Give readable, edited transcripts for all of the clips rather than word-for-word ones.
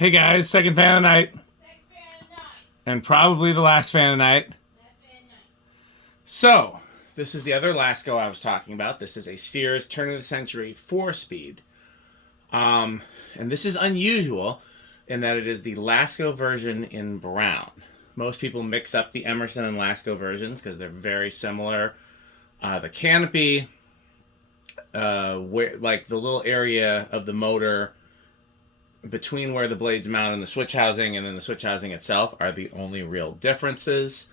Hey guys, second fan of the night, and probably the last fan of the night. So, this is the other LASKO I was talking about. This is a Sears turn of the century 4-speed. And this is unusual in that it is the LASKO version in brown. Most people mix up the Emerson and LASKO versions because they're very similar. The canopy, like the little area of the motor between where the blades mount and the switch housing and then the switch housing itself are the only real differences.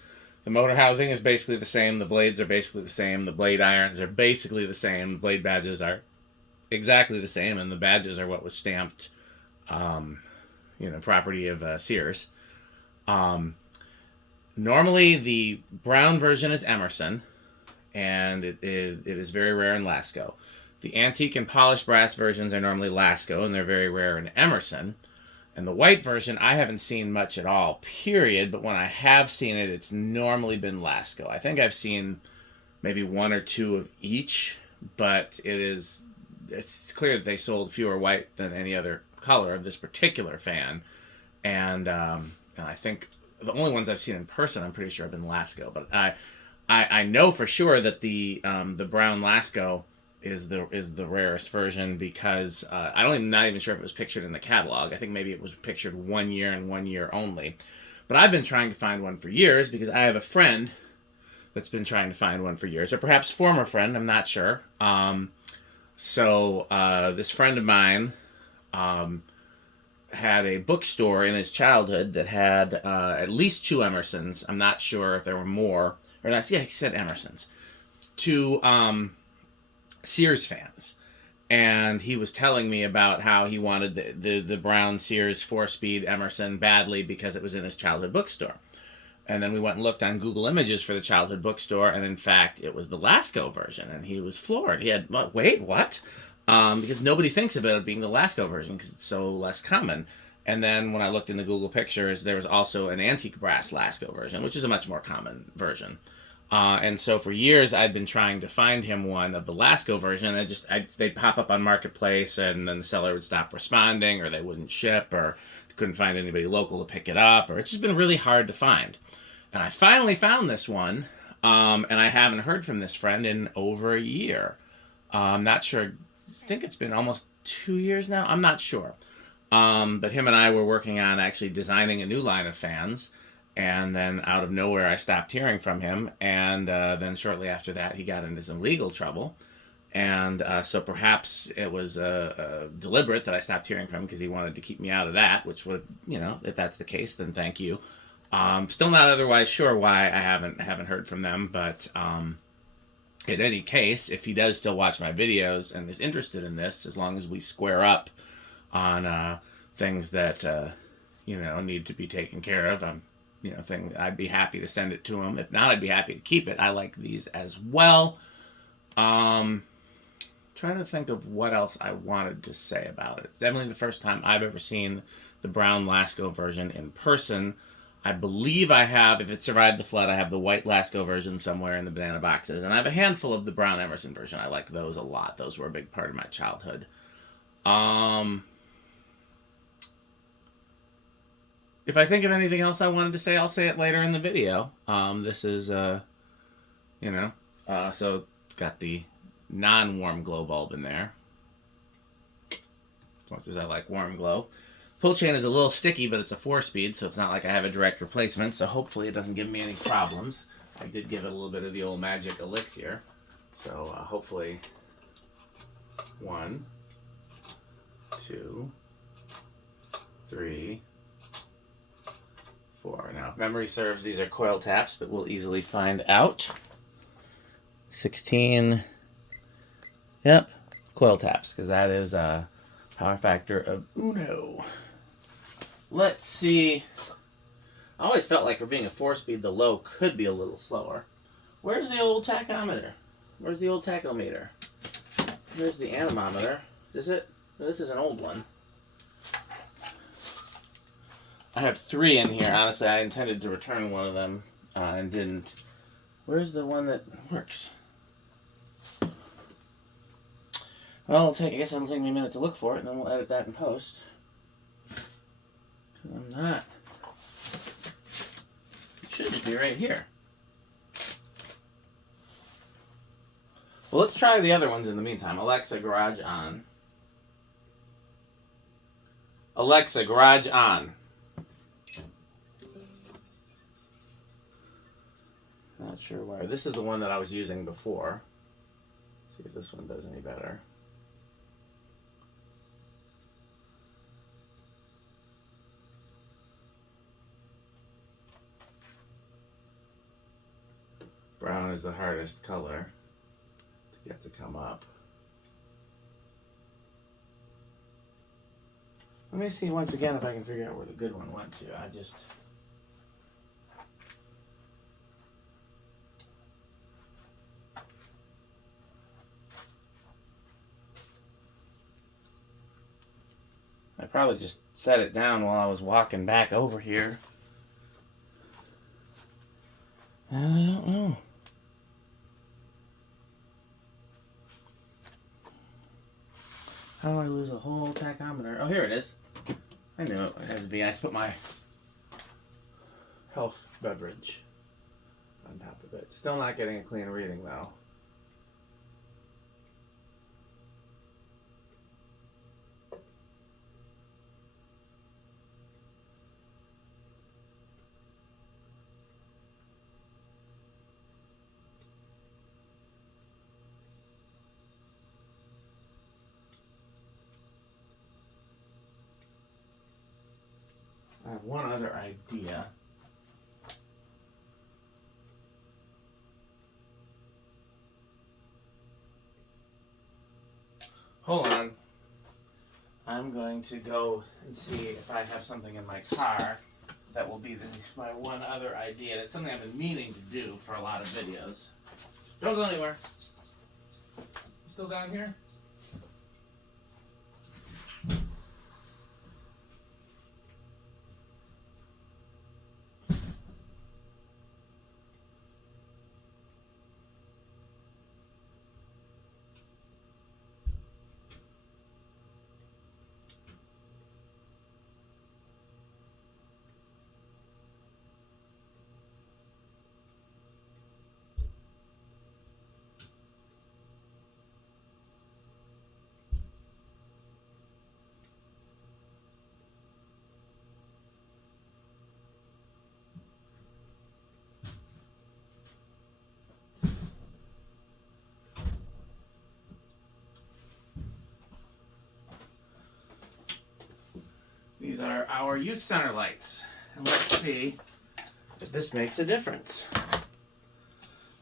The motor housing is basically the same. The blades are basically the same. The blade irons are basically the same. The blade badges are exactly the same. And the badges are what was stamped, property of Sears. Normally, the brown version is Emerson, and it is very rare in LASKO. The antique and polished brass versions are normally LASKO, and they're very rare in Emerson. And the white version, I haven't seen much at all, period. But when I have seen it, it's normally been LASKO. I think I've seen maybe one or two of each, but it's clear that they sold fewer white than any other color of this particular fan. And I think the only ones I've seen in person, I'm pretty sure, have been LASKO. But I know for sure that the brown LASKO is the rarest version because I'm not even sure if it was pictured in the catalog. I think maybe it was pictured 1 year and 1 year only. But I've been trying to find one for years because I have a friend that's been trying to find one for years, or perhaps former friend, I'm not sure. This friend of mine had a bookstore in his childhood that had at least 2 Emersons. I'm not sure if there were more. Or not, yeah, he said Emersons. 2 Sears fans, and he was telling me about how he wanted the brown Sears 4-speed Emerson badly because it was in his childhood bookstore. And then we went and looked on Google Images for the childhood bookstore, and in fact, it was the LASKO version, and he was floored. He had, wait, what? Because nobody thinks about it being the LASKO version because it's so less common. And then when I looked in the Google pictures, there was also an antique brass LASKO version, which is a much more common version. And so for years, I'd been trying to find him one of the LASKO version. They'd pop up on Marketplace, and then the seller would stop responding, or they wouldn't ship, or couldn't find anybody local to pick it up, or it's just been really hard to find. And I finally found this one, and I haven't heard from this friend in over a year. I'm not sure. I think it's been almost 2 years now. I'm not sure. But him and I were working on actually designing a new line of fans. And then out of nowhere, I stopped hearing from him. And then shortly after that, he got into some legal trouble. And so perhaps it was deliberate that I stopped hearing from him because he wanted to keep me out of that, which would, if that's the case, then thank you. Still not otherwise sure why I haven't heard from them. But in any case, if he does still watch my videos and is interested in this, as long as we square up on things that, need to be taken care of, I'd be happy to send it to him. If not, I'd be happy to keep it. I like these as well. Trying to think of what else I wanted to say about it. It's definitely the first time I've ever seen the brown LASKO version in person. I believe I have, if it survived the flood, I have the white LASKO version somewhere in the banana boxes. And I have a handful of the brown Emerson version. I like those a lot. Those were a big part of my childhood. If I think of anything else I wanted to say, I'll say it later in the video. This is, so it's got the non-warm glow bulb in there. As much as I like warm glow. Pull chain is a little sticky, but it's a 4-speed, so it's not like I have a direct replacement, so hopefully it doesn't give me any problems. I did give it a little bit of the old magic elixir, so hopefully 1, 2, 3, 4. Now, if memory serves, these are coil taps, but we'll easily find out. 16. Yep, coil taps, because that is a power factor of uno. Let's see. I always felt like for being a 4-speed, the low could be a little slower. Where's the old tachometer? Where's the old tachometer? Here's the anemometer. Is it? This is an old one. I have 3 in here. Honestly, I intended to return one of them and didn't. Where's the one that works? Well, I guess it'll take me a minute to look for it, and then we'll edit that in post. I'm not. It should just be right here. Well, let's try the other ones in the meantime. Alexa, garage on. Alexa, garage on. Not sure why. This is the one that I was using before. Let's see if this one does any better. Brown is the hardest color to get to come up. Let me see once again if I can figure out where the good one went to. I probably just set it down while I was walking back over here. I don't know. How do I lose a whole tachometer? Oh, here it is. I knew it had to be. I put my health beverage on top of it. Still not getting a clean reading, though. I have one other idea. Hold on. I'm going to go and see if I have something in my car that will be my one other idea. It's something I've been meaning to do for a lot of videos. Don't go anywhere. You still down here? These are our youth center lights. And let's see if this makes a difference.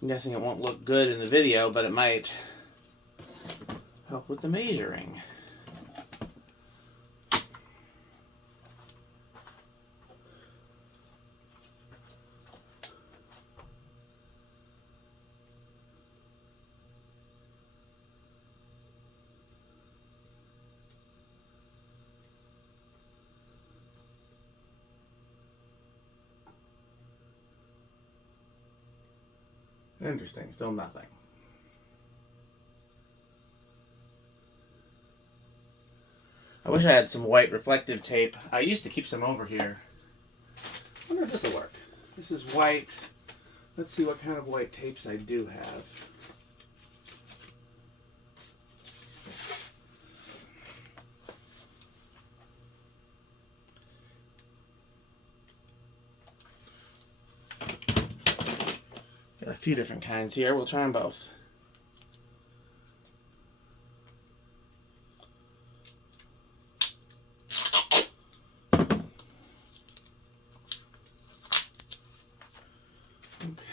I'm guessing it won't look good in the video, but it might help with the measuring. Interesting, still nothing. I wish I had some white reflective tape. I used to keep some over here. I wonder if this will work. This is white. Let's see what kind of white tapes I do have. Got a few different kinds here. We'll try them both.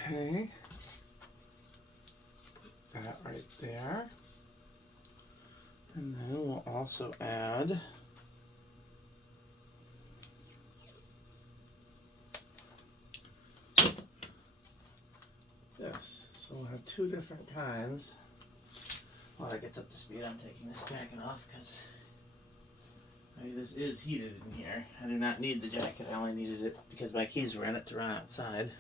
Okay. Put that right there. And then we'll also add this. So we'll have two different kinds. While it gets up to speed, I'm taking this jacket off because this is heated in here. I do not need the jacket. I only needed it because my keys were in it to run outside.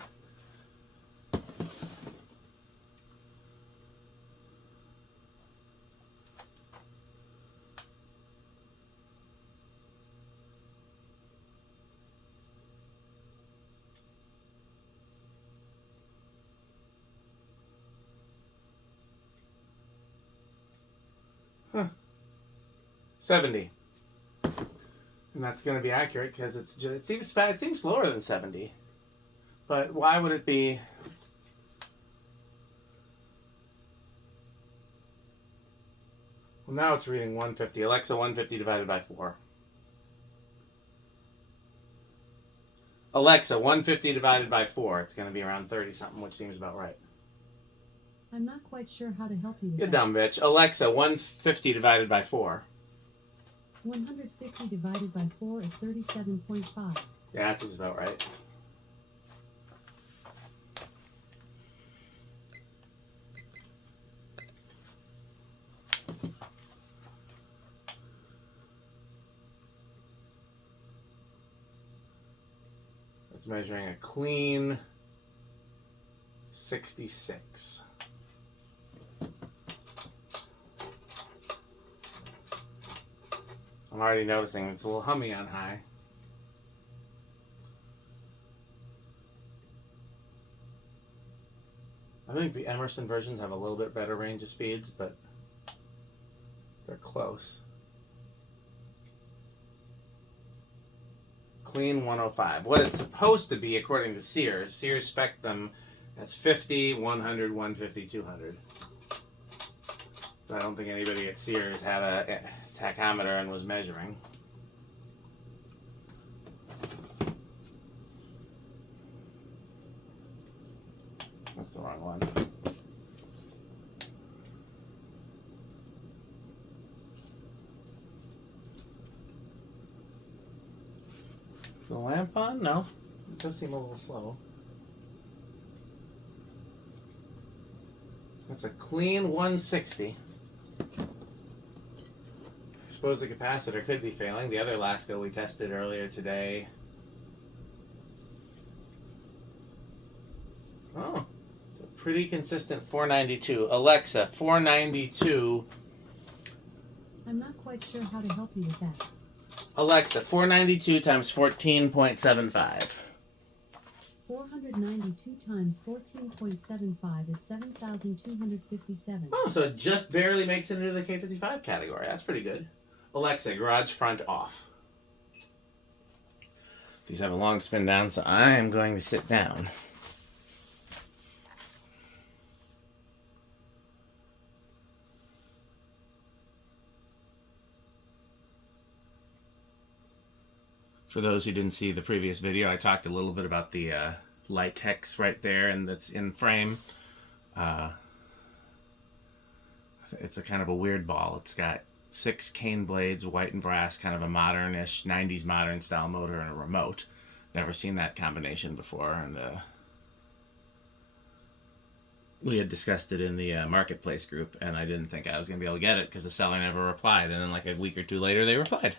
70. And that's going to be accurate because it seems lower than 70. But why would it be? Well, now it's reading 150. Alexa, 150 divided by 4. Alexa, 150 divided by 4. It's going to be around 30 something, which seems about right. I'm not quite sure how to help you with You that. dumb bitch. Alexa, 150 divided by 4. 150 divided by 4 is 37.5. Yeah, that seems about right. It's measuring a clean 66. I'm already noticing it's a little hummy on high. I think the Emerson versions have a little bit better range of speeds, but they're close. Clean 105. What it's supposed to be, according to Sears, Sears spec'd them as 50, 100, 150, 200. But I don't think anybody at Sears had a tachometer and was measuring. That's the wrong one. The lamp on? No. It does seem a little slow. That's a clean 160. I suppose the capacitor could be failing. The other LASKO we tested earlier today. Oh, it's a pretty consistent 492. Alexa, 492. I'm not quite sure how to help you with that. Alexa, 492 times 14.75. 492 times 14.75 is 7,257. Oh, so it just barely makes it into the K55 category. That's pretty good. Alexa, garage front off. These have a long spin down, so I am going to sit down. For those who didn't see the previous video, I talked a little bit about the latex right there, and that's in frame. It's a kind of a weird ball. It's got 6 cane blades, white and brass, kind of a modern-ish, 90s modern style motor and a remote. Never seen that combination before, and we had discussed it in the marketplace group, and I didn't think I was going to be able to get it because the seller never replied, and then like a week or two later they replied.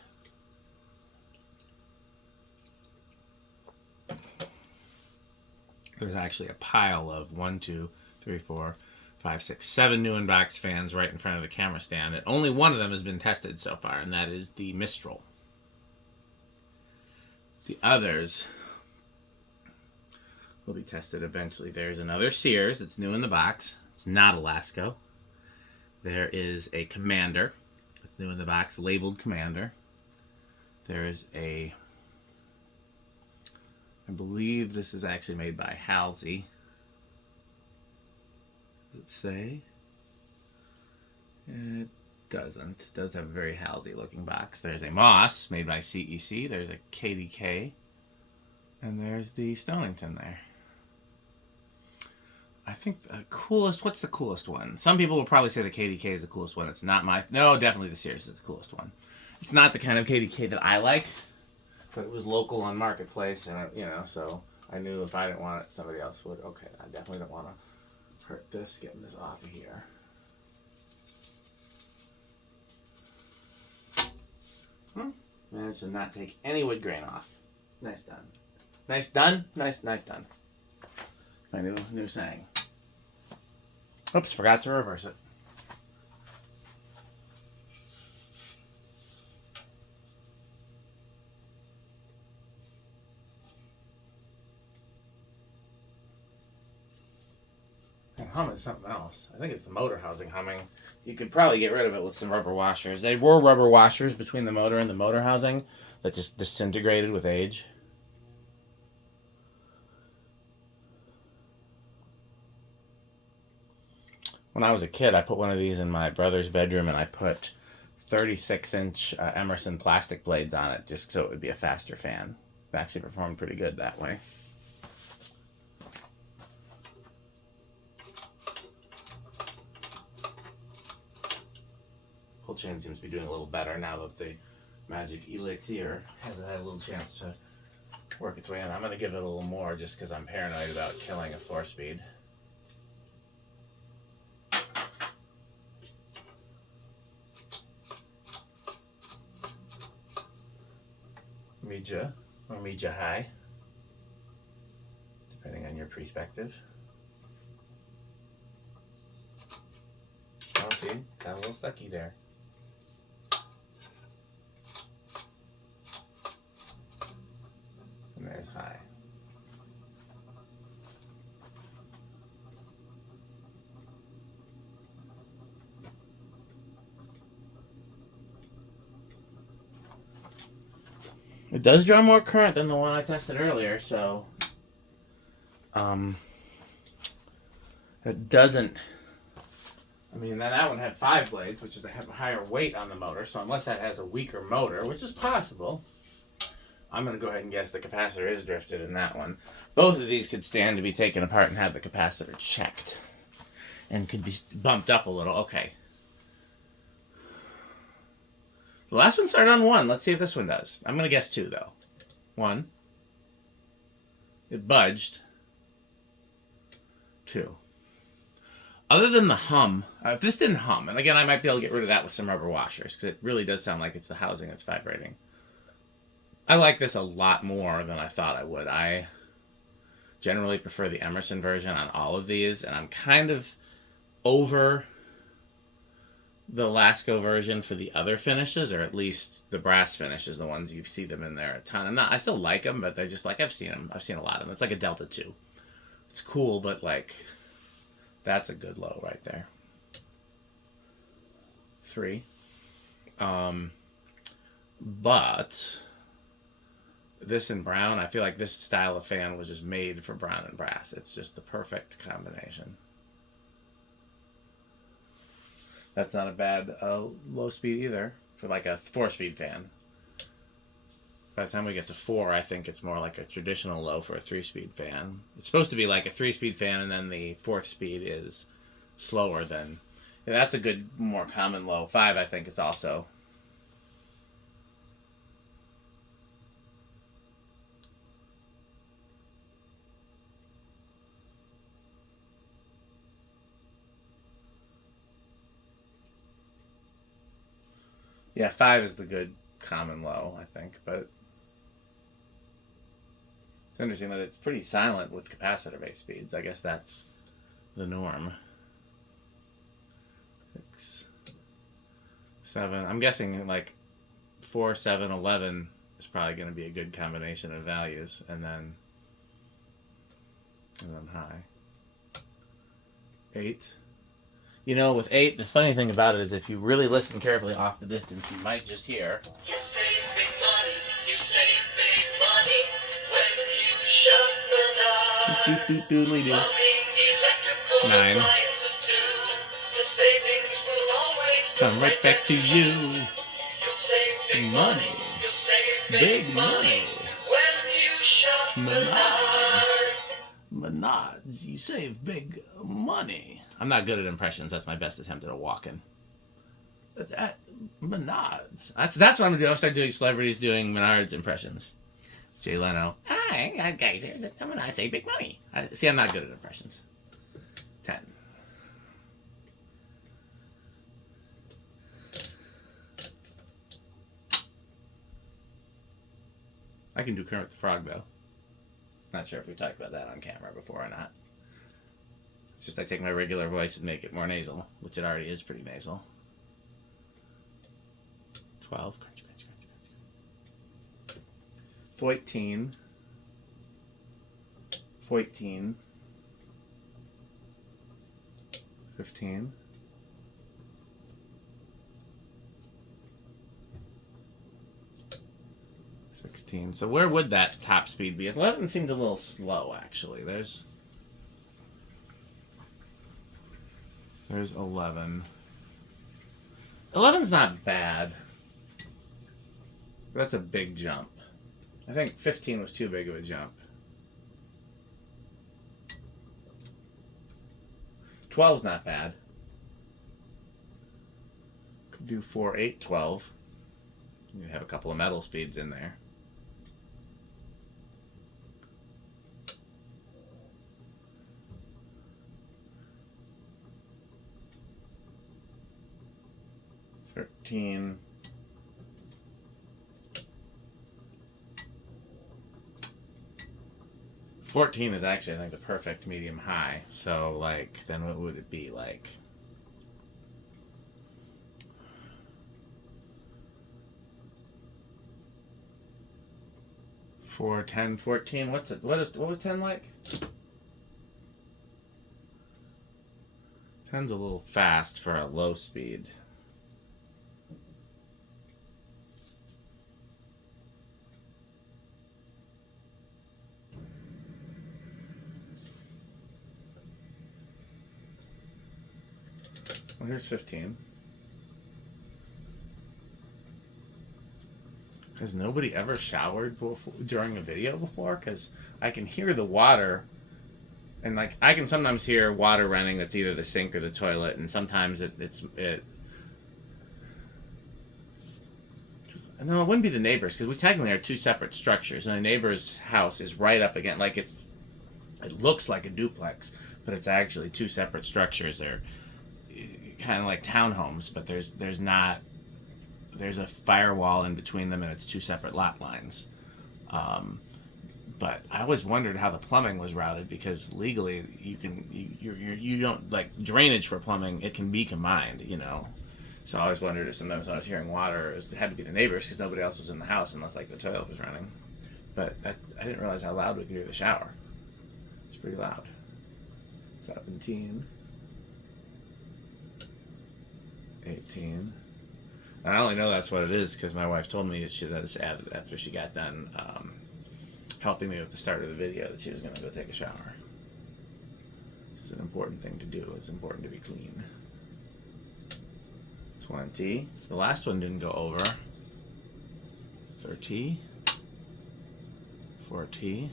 There's actually a pile of 1, 2, 3, 4, 5, 6, 7 new in-box fans right in front of the camera stand, and only one of them has been tested so far, and that is the Mistral. The others will be tested eventually. There's another Sears that's new in the box. It's not a LASKO. There is a Commander that's new in the box, labeled Commander. There is a, I believe this is actually made by Halsey. Does it say? It doesn't. It does have a very Halsey looking box. There's a Moss made by CEC. There's a KDK. And there's the Stonington there. I think the coolest, what's the coolest one? Some people will probably say the KDK is the coolest one. It's not my, no, definitely the Sears is the coolest one. It's not the kind of KDK that I like, but it was local on Marketplace, and you know, so I knew if I didn't want it, somebody else would. Okay, I definitely don't want to hurt this, getting this off of here. Managed to not take any wood grain off. Nice done. Nice done? Nice done. My new saying. Oops, forgot to reverse it. hum is something else. I think it's the motor housing humming. You could probably get rid of it with some rubber washers. They were rubber washers between the motor and the motor housing that just disintegrated with age. When I was a kid, I put one of these in my brother's bedroom, and I put 36-inch Emerson plastic blades on it just so it would be a faster fan. It actually performed pretty good that way. Pull chain seems to be doing a little better now that the magic elixir has had a little chance to work its way in. I'm going to give it a little more just because I'm paranoid about killing a 4-speed. Media or media high, depending on your perspective. Oh, see, it's got a little stucky there. And there's high. It does draw more current than the one I tested earlier, so it doesn't. I mean, that one had 5 blades, which is a higher weight on the motor, so unless that has a weaker motor, which is possible, I'm going to go ahead and guess the capacitor is drifted in that one. Both of these could stand to be taken apart and have the capacitor checked, and could be bumped up a little. Okay. The last one started on 1. Let's see if this one does. I'm going to guess 2, though. 1. It budged. 2. Other than the hum, if this didn't hum, and again, I might be able to get rid of that with some rubber washers, because it really does sound like it's the housing that's vibrating. I like this a lot more than I thought I would. I generally prefer the Emerson version on all of these, and I'm kind of over the LASKO version for the other finishes, or at least the brass finishes, the ones you see them in there a ton. I still like them, but they're just like, I've seen them. I've seen a lot of them. It's like a Delta 2. It's cool, but like, that's a good low right there. 3. But this in brown, I feel like this style of fan was just made for brown and brass. It's just the perfect combination. That's not a bad low speed either for like a 4-speed fan. By the time we get to 4, I think it's more like a traditional low for a 3-speed fan. It's supposed to be like a 3-speed fan, and then the 4th speed is slower than... Yeah, that's a good, more common low. 5, I think, is also... Yeah, 5 is the good common low, I think, but it's interesting that it's pretty silent with capacitor-based speeds. I guess that's the norm. 6, 7. I'm guessing like 4, 7, 11 is probably going to be a good combination of values, and then high. 8. You know, with 8, the funny thing about it is if you really listen carefully off the distance, you might just hear... You save big money, you save big money when you shop Doodly doo. 9. The savings will always come right back to you. You'll save big money, big money when you shop Menards, you save big money. I'm not good at impressions. That's my best attempt at a walk-in. Menards. That's what I'm gonna do. I'll start doing celebrities doing Menards impressions. Jay Leno. Hi, guys. I save big money. See, I'm not good at impressions. 10. I can do Kermit the Frog though. Not sure if we talked about that on camera before or not. It's just I take my regular voice and make it more nasal, which it already is pretty nasal. 12. 14. 14. 15. 16. So where would that top speed be? 11 seems a little slow, actually. There's 11. 11's not bad. That's a big jump. I think 15 was too big of a jump. 12's not bad. Could do 4, 8, 12. You have a couple of metal speeds in there. $13. $14 is actually, I think, the perfect medium high. So, like, then what would it be like? $4, $10, $14. What was 10 like? 10's a little fast for a low speed. Well, here's 15. Has nobody ever showered during a video before? Because I can hear the water, and like I can sometimes hear water running that's either the sink or the toilet, and sometimes it's no, it wouldn't be the neighbors, because we technically are two separate structures, and the neighbor's house is right up against, like it looks like a duplex, but it's actually two separate structures. They're kind of like townhomes, but there's a firewall in between them, and it's two separate lot lines. But I always wondered how the plumbing was routed, because legally you don't, like, drainage for plumbing, it can be combined, you know. So I always wondered if sometimes when I was hearing water, it had to be the neighbors, because nobody else was in the house unless, like, the toilet was running. But I didn't realize how loud we could hear the shower. It's pretty loud. 17. 18. I only know that's what it is because my wife told me that it's added after she got done helping me with the start of the video, that she was going to go take a shower. This is an important thing to do. It's important to be clean. 20. The last one didn't go over. 30. 40.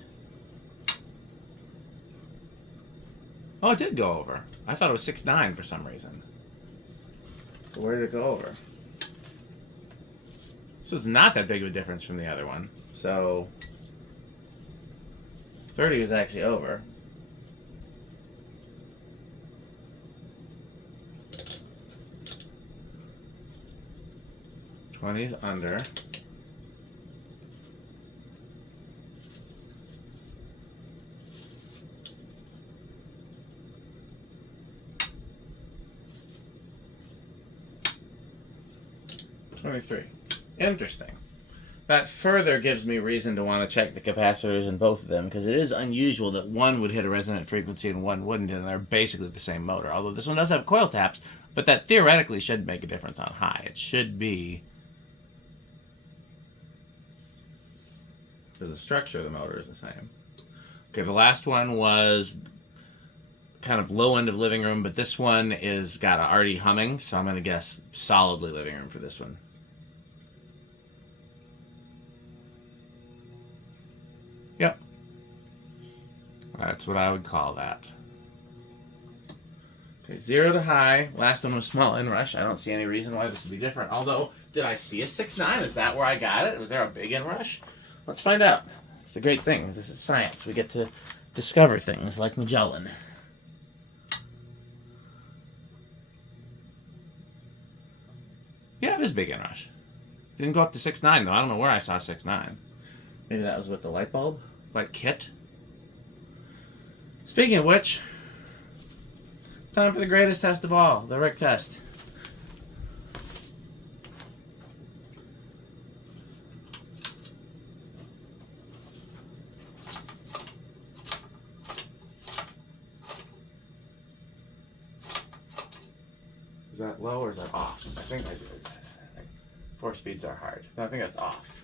Oh, it did go over. I thought it was 6.9 for some reason. So where did it go over? So it's not that big of a difference from the other one. So 30 was actually over. $20's under. $23. Interesting. That further gives me reason to want to check the capacitors in both of them, because it is unusual that one would hit a resonant frequency and one wouldn't, and they're basically the same motor. Although this one does have coil taps, but that theoretically should make a difference on high. It should be, because the structure of the motor is the same. Okay, the last one was kind of low end of living room, but this one is got already humming, so I'm going to guess solidly living room for this one. Yep. That's what I would call that. Okay, 0 to high. Last one was small inrush. I don't see any reason why this would be different. Although, did I see a 6.9? Is that where I got it? Was there a big inrush? Let's find out. It's the great thing. This is science. We get to discover things like Magellan. Yeah, it is big inrush. Didn't go up to 6.9 though. I don't know where I saw 6.9. Maybe that was with the light bulb? Light kit? Speaking of which, it's time for the greatest test of all, the Rick test. that low or is that off? I think I did. 4 speeds are hard. No, I think that's off.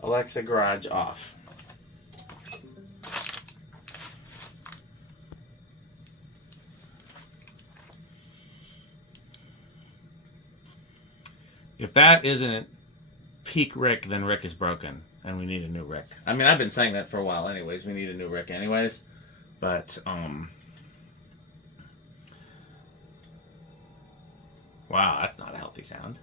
Alexa, garage off. If that isn't peak Rick, then Rick is broken, and we need a new Rick. I mean, I've been saying that for a while anyways. We need a new Rick anyways. But, wow, that's not a healthy sound.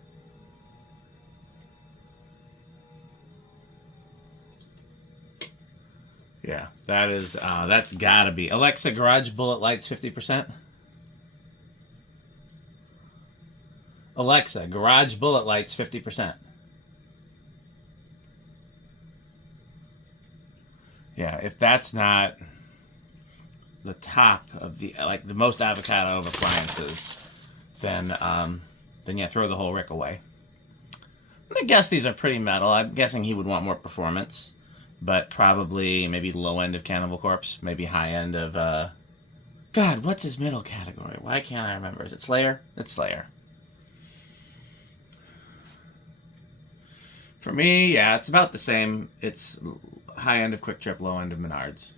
Yeah, that is, that's gotta be. Alexa, garage bullet lights 50%. Alexa, garage bullet lights 50%. Yeah, if that's not the top of the, like, the most avocado of appliances, then yeah, throw the whole Rick away. I guess these are pretty metal. I'm guessing he would want more performance, but probably maybe low end of Cannibal Corpse, maybe high end of, God, what's his middle category? Why can't I remember? Is it Slayer? It's Slayer. For me, yeah, it's about the same. It's high end of Quick Trip, low end of Menards.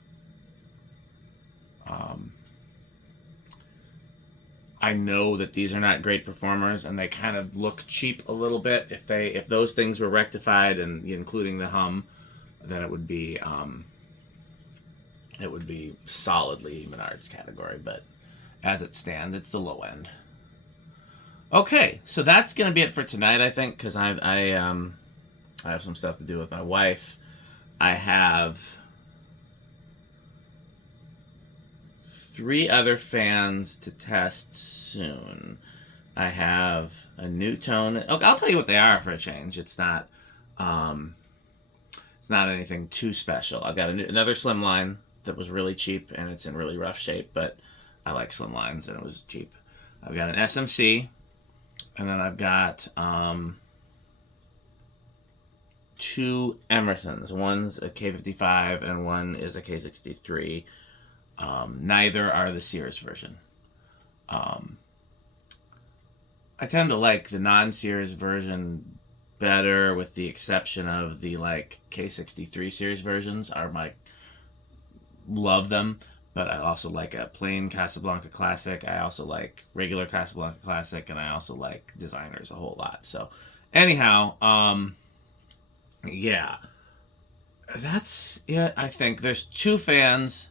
I know that these are not great performers, and they kind of look cheap a little bit. If those things were rectified, and including the hum, then it would be solidly Menards category. But as it stands, it's the low end. Okay, so that's gonna be it for tonight, I think, because I have some stuff to do with my wife. I have 3 other fans to test soon. I have a new tone. Okay, I'll tell you what they are for a change. It's not anything too special. I've got another slimline that was really cheap, and it's in really rough shape, but I like slimlines, and it was cheap. I've got an SMC, and then I've got 2 Emersons. One's a K55 and one is a K63. Neither are the Sears version. I tend to like the non-Sears version better, with the exception of the like K63 Series versions are love them, but I also like a plain Casablanca Classic. I also like regular Casablanca Classic, and I also like Designers a whole lot. So anyhow, yeah, that's it. I think there's 2 fans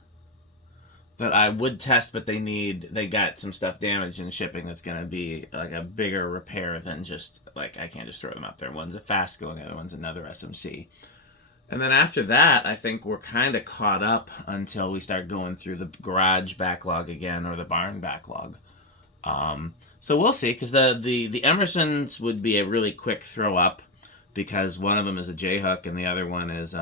that I would test, but they got some stuff damaged in shipping that's going to be like a bigger repair than just, like, I can't just throw them out there. One's a Fasco and the other one's another SMC. And then after that, I think we're kind of caught up until we start going through the garage backlog again, or the barn backlog. So we'll see, because the Emersons would be a really quick throw up, because one of them is a J-hook and the other one is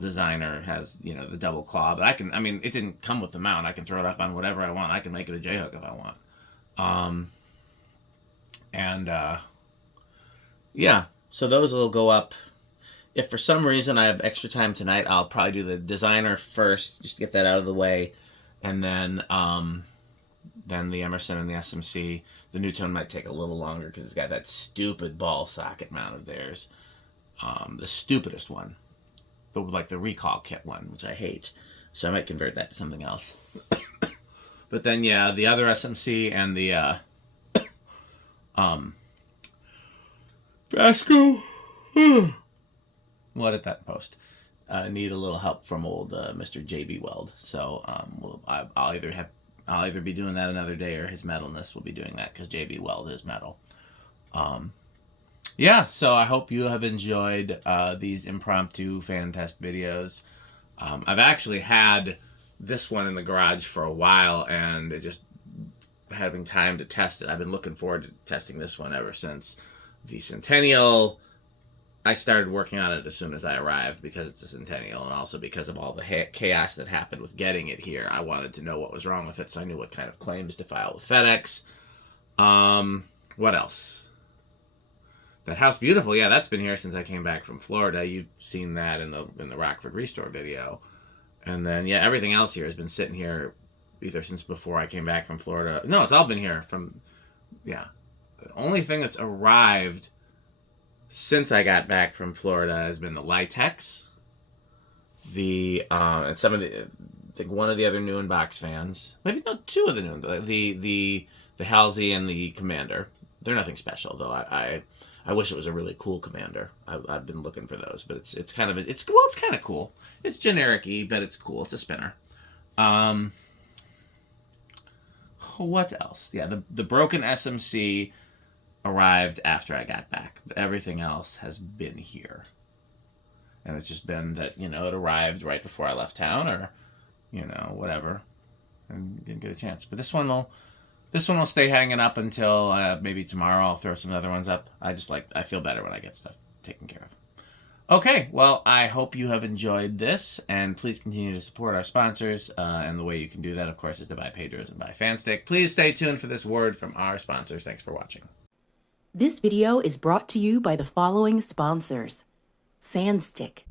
Designer has, the double claw. But it didn't come with the mount. I can throw it up on whatever I want. I can make it a J-hook if I want. Yeah, so those will go up. If for some reason I have extra time tonight, I'll probably do the Designer first, just to get that out of the way, and then the Emerson and the SMC. The new tone might take a little longer because it's got that stupid ball socket mount of theirs, the stupidest one, the recall kit one, which I hate. So I might convert that to something else. But then, yeah, the other SMC and the Vasco. What at that post? Need a little help from old Mr. JB Weld. So I'll either be doing that another day, or his metalness will be doing that, because JB Weld is metal. Yeah, so I hope you have enjoyed these impromptu fan test videos. I've actually had this one in the garage for a while, and it just having time to test it. I've been looking forward to testing this one ever since the Centennial. I started working on it as soon as I arrived, because it's a Centennial, and also because of all the chaos that happened with getting it here. I wanted to know what was wrong with it, so I knew what kind of claims to file with FedEx. What else? That house, beautiful. Yeah, that's been here since I came back from Florida. You've seen that in the Rockford Restore video. And then, yeah, everything else here has been sitting here either since before I came back from Florida. No, it's all been here from, yeah. The only thing that's arrived since I got back from Florida has been the Litex, and some of the, I think one of the other new in-box fans. Maybe no, two of the new, the Halsey and the Commander. They're nothing special, though. I wish it was a really cool Commander. I've been looking for those, but it's kind of it's kind of cool. It's generic-y, but it's cool. It's a spinner. What else? Yeah, the broken SMC arrived after I got back, but everything else has been here. And it's just been that, it arrived right before I left town, or whatever, and didn't get a chance. But this one will stay hanging up until maybe tomorrow. I'll throw some other ones up. I feel better when I get stuff taken care of. Okay, well, I hope you have enjoyed this, and please continue to support our sponsors. And the way you can do that, of course, is to buy Pedro's and buy Fanstick. Please stay tuned for this word from our sponsors. Thanks for watching. This video is brought to you by the following sponsors: Fanstick,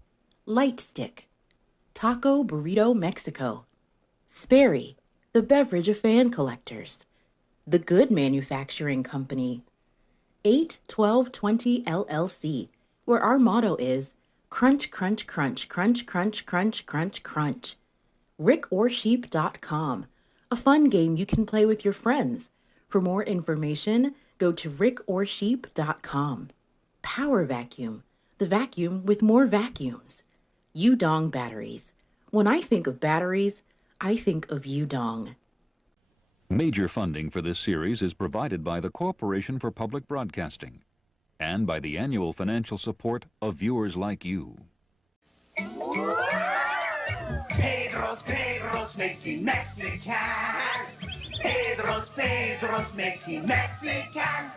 Lightstick, Taco Burrito Mexico, Sperry, the beverage of fan collectors, The Good Manufacturing Company, 81220 LLC, where our motto is crunch, crunch, crunch, crunch, crunch, crunch, crunch, crunch. rickorsheep.com, a fun game you can play with your friends. For more information, go to rickorsheep.com. Power Vacuum, the vacuum with more vacuums. Udong Batteries. When I think of batteries, I think of Udong. Major funding for this series is provided by the Corporation for Public Broadcasting and by the annual financial support of viewers like you. Pedro's making Mexican. Pedro's making Mexican.